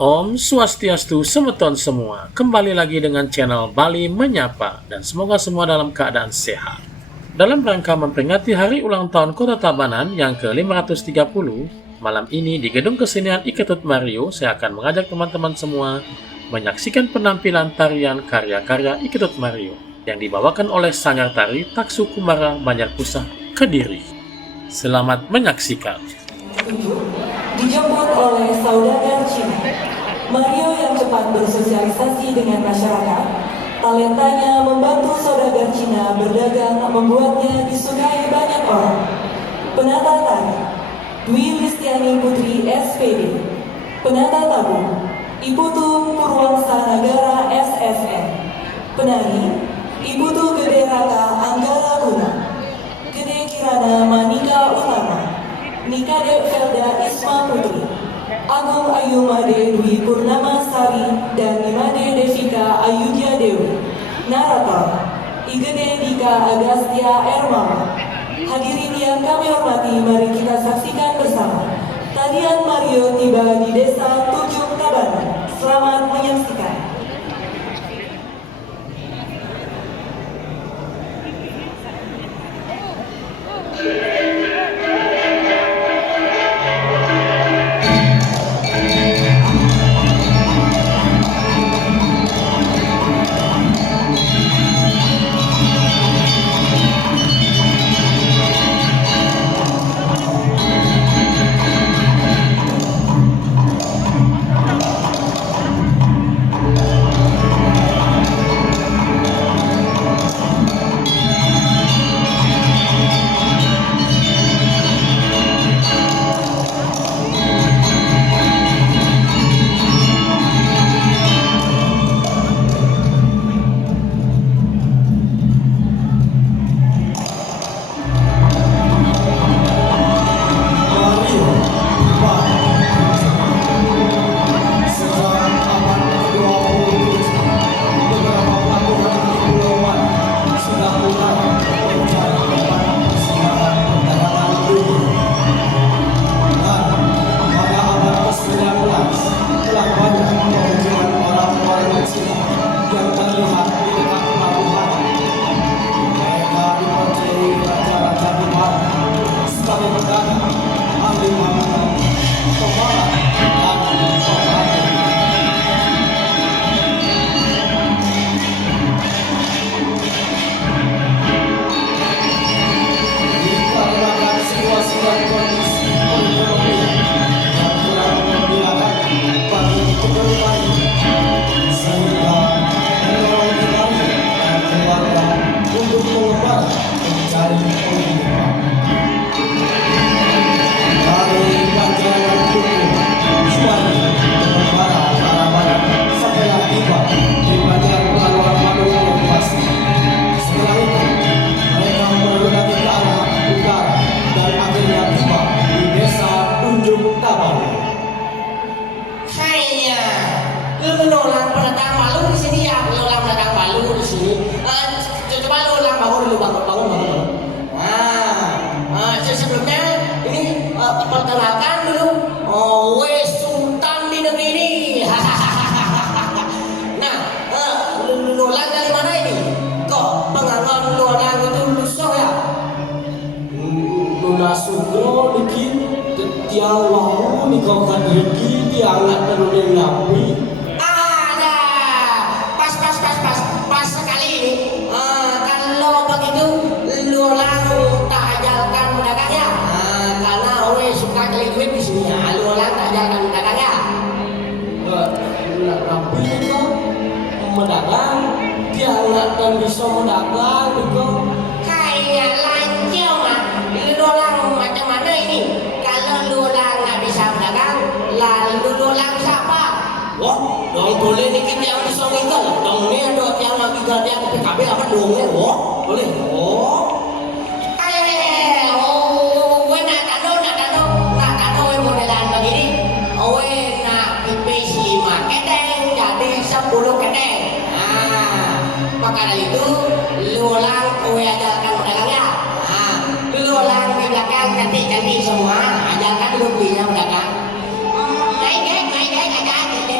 Om Swastiastu semeton semua, kembali lagi dengan channel Bali Menyapa dan semoga semua dalam keadaan sehat. Dalam rangka memperingati hari ulang tahun Kota Tabanan yang ke-530, malam ini di Gedung Kesenian Iketut Mario, saya akan mengajak teman-teman semua menyaksikan penampilan tarian karya-karya Iketut Mario yang dibawakan oleh Sanggar Tari Taksu Kumara Banjarpusat, Kediri. Selamat menyaksikan. Dijemput oleh saudagar Cina, Mario yang cepat bersosialisasi dengan masyarakat, talentanya membantu saudagar Cina berdagang membuatnya disukai banyak orang. Penata tari, Dwi Listiani Putri SPD. Penata tabu, Iputu Purwangsa Nagara SSN. Penari, Iputu Gede Raka Anggala Guna. Gede Kirana Manika Utama. Nikade Felda Isma Putri, Agung Ayu Made Dwi Purnama Sari, dan Nimade Devika Ayudya Dewi. Narator, Igede Dika Agastya Ermama. Hadirin yang kami hormati, mari kita saksikan bersama tarian Mario tiba di Desa Tunjung Tabanan. Selamat menyaksikan. Perkenalkan dulu, Sultan di negeri ini. Nah, Lolang dari mana ini? Kok pengangon Lolang itu lusong ya? Luna Sugro dikit, Tiawamu nih kau kan dikit diangkat dari nabi. Ada, pas sekali ini. Kalau begitu Lolang tak ajalkan pedagangnya. Karena suka kali duit di sini ya, Lolang tak ajalkan pedagangnya. Nabi itu medagang, dia nggak bisa medagang itu. Kayak lancau mah, Lolang macam mana ini? Kalau Lolang nggak bisa medagang, lalu Lolang siapa? Wah, dong boleh dikit yang bisa ngikut. Dong ini ada yang lagi ganti yang PKB apa dongnya? Wah, boleh. Maka dari itu Lolang kowe ajarkan pedagangnya. Lolang di belakang cantik-cantik semua, ajarkan dulu punya pedagang. Naik aja.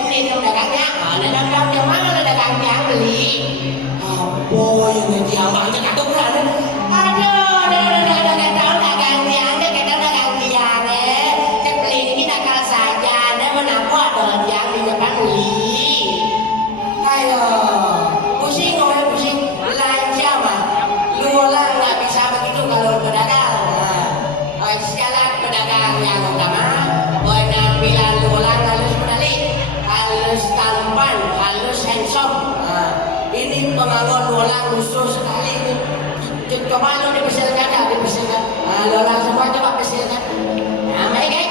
lusuh sekali ini. Coba lu dipersilakan dah, dipersilakan. Lu orang semua coba persilakan. Nah, baik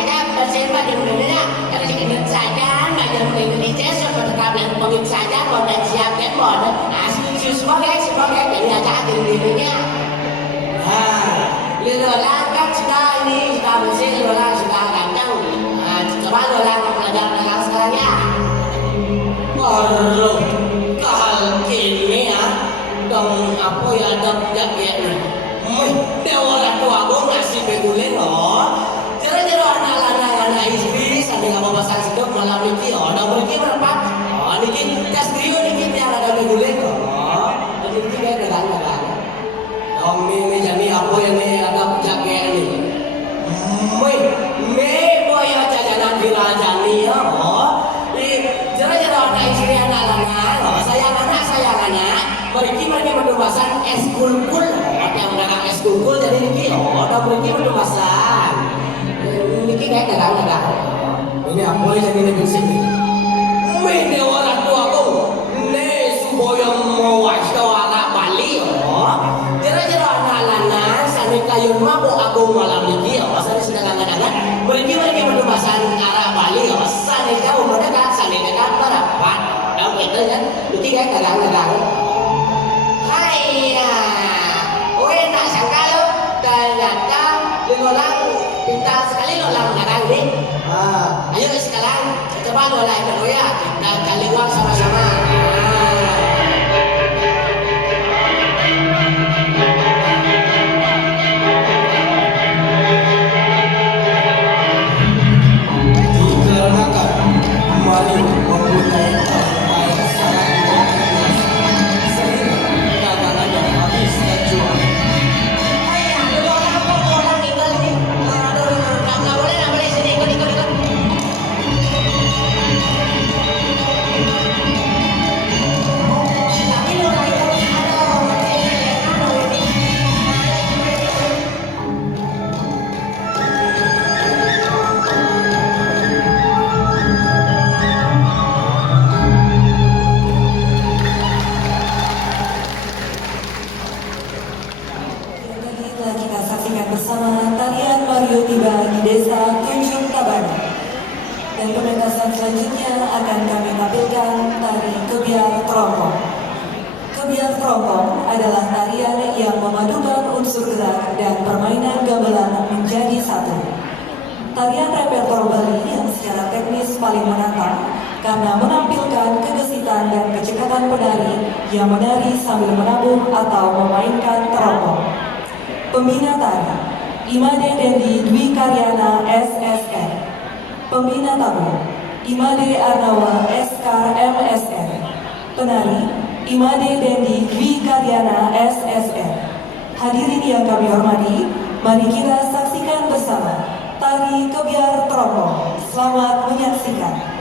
ada bersama di Indonesia. Kalau sedikit saja, belajar Indonesia seperti kalian mungkin saja mau dan siapkan mau. Nah, semua guys, ini aja di Indonesia. Lu orang kan sudah ini sudah bersih, lu orang sudah ganteng. Coba lu orang belajar dengan sekarang ya. Waduh, kal ini ya, dong apa ya dong jaket nih. Dia orang tua aku ngasih begulen loh. Jero anak istri sambil nggak mau pasang sedok malam ini oh, udah pergi berapa? Oh, niki gas trio niki yang ada begulen loh. Jadi ini kayak dagang. Dong ini jadi apa yang ini ada jaket nih. Boy aja jalan dirajani ya. Jero anak istri anak loh. Sayang anak. Mereka berduasan es kulkul. Yang dagang es kulkul jadi niki oh, udah pergi berduasan. Niki kayak dagang. Ini apa yang jadi lebih sini? Ini orang tua aku. Ini supaya mau wasda anak Bali oh. Jero anak lana sampai kayu mabuk aku malam niki oh. Sampai sedang dagang. Mereka berduasan arah Bali oh. Sampai jauh mendekat berapat. Dan itu kan, itu kayak dagang. Hai ya, tak sangka lo ternyata orang pintar sekali lo orang dagang ini. Ayo sekarang coba lo naik dulu ya, kita cari uang sama-sama. Dikarenakan Mario mempunyai baik sangat luar biasa sehingga dagangannya habis terjual. Ayah, lu orang tinggal ini. Aduh, nggak boleh sini ikut. Tapi lu lagi telah kita saksikan bersama tarian Mario tiba di desa Tunjung Tabana. Dan pementasan selanjutnya akan kami tampilkan tari Kebiar Terompong. Kebiar Terompong adalah tarian yang memadukan unsur gerak dan permainan gamelan menjadi satu. Tarian repertoire Bali yang secara teknis paling menantang karena menampilkan kegesitan dan kecekatan penari yang menari sambil menabuh atau memainkan terompong. Pembina tari Imade Dendi Dwi Karyana SSN. Pembina tamu Imade Arnawa Eskar MSN. Penari Imade Dendi Dwi Karyana SSN. Hadirin yang kami hormati, mari kita saksikan bersama tari Kebiar Terompong. Selamat menyaksikan.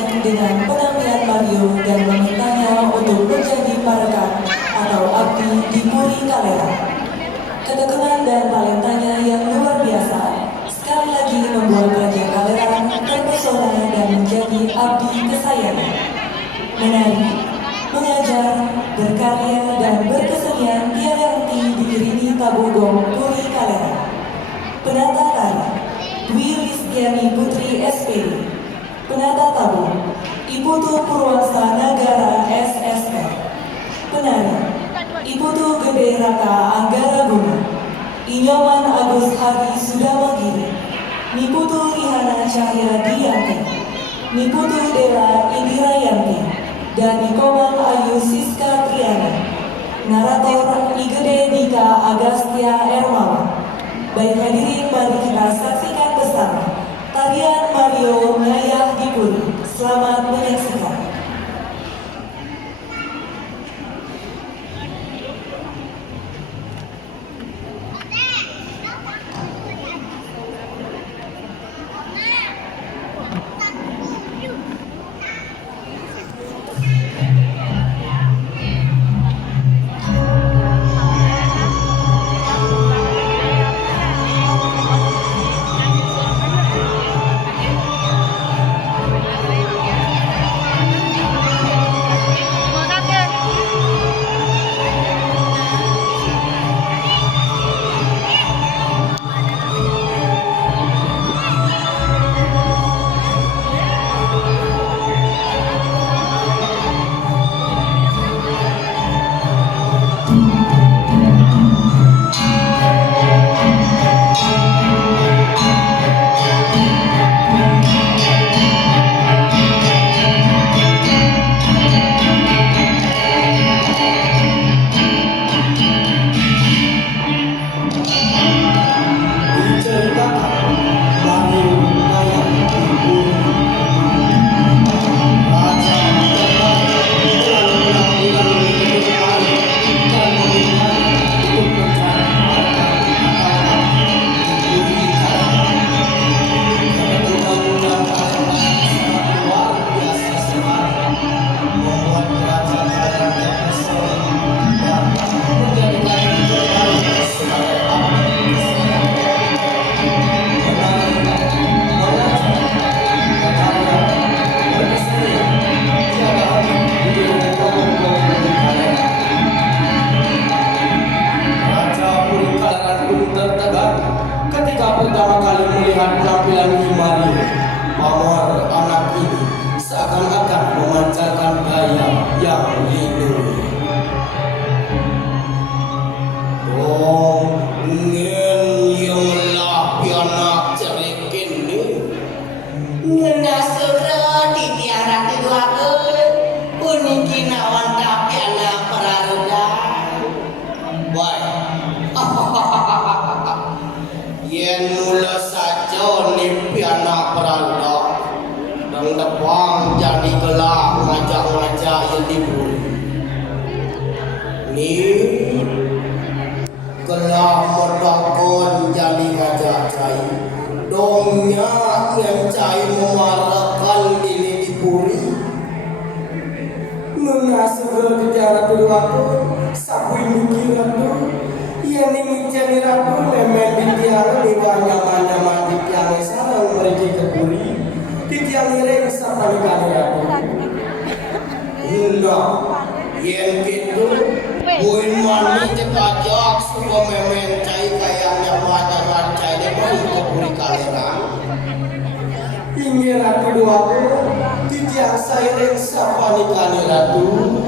ditandai dengan penampilan Mario dan memintanya untuk menjadi parekan atau abdi di Puri Kalera. Ketekunan dan talentanya yang luar biasa sekali lagi membuat Raja Kalera terpesona dan menjadi abdi kesayangan. Menari, mengajar, berkarya, dan berkesenian tiada henti diiringi tabu gong Puri Kalera. Penata tari, Dwi Listiani Putri SPD. Penata tabu, Ibu Tu Purwasa Nagara SSR. Penari, Ibu Tu Gede Raka Anggara Bunga. Inyoman Agus Hadi Sudamagiri. Niputu Rihana Cahya Diyanti. Niputu Dela Indira Yanti. Dan Nikomang Ayu Siska Triana. Narator Igede Dika Agastya Ermawan. Baik hadirin, mari kita saksikan bersama tarian Mario Ngayah di Puri. Selamat menyaksikan. Ratu, titiang saya sapa nikani ratu.